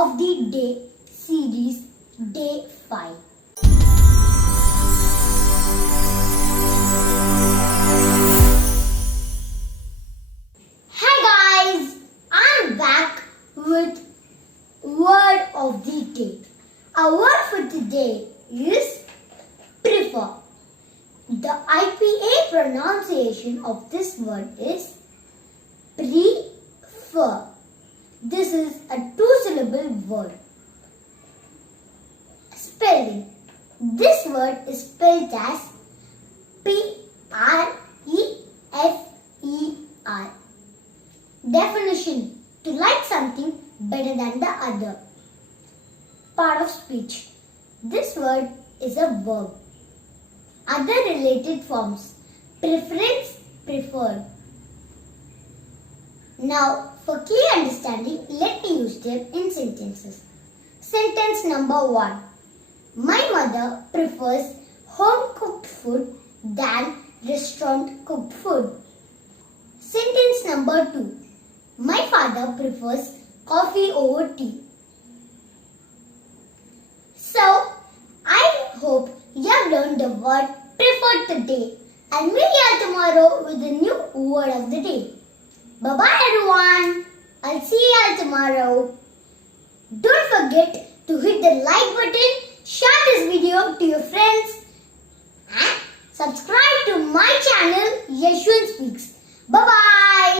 of the Day series, Day 5. Hi guys, I'm back with word of the day. Our word for today is prefer. The IPA pronunciation of this word is prefer. This is a two-syllable word. Spelling. This word is spelled as Prefer. Definition. To like something better than the other. Part of speech. This word is a verb. Other related forms. Preference, preferred. Now, for clear understanding, let me use them in sentences. Sentence number 1. My mother prefers home-cooked food than restaurant-cooked food. Sentence number 2. My father prefers coffee over tea. So, I hope you have learned the word preferred today. I'll meet you tomorrow with a new word of the day. Bye-bye everyone. I'll see you all tomorrow. Don't forget to hit the like button, share this video to your friends and subscribe to my channel Yashwant Speaks. Bye-bye.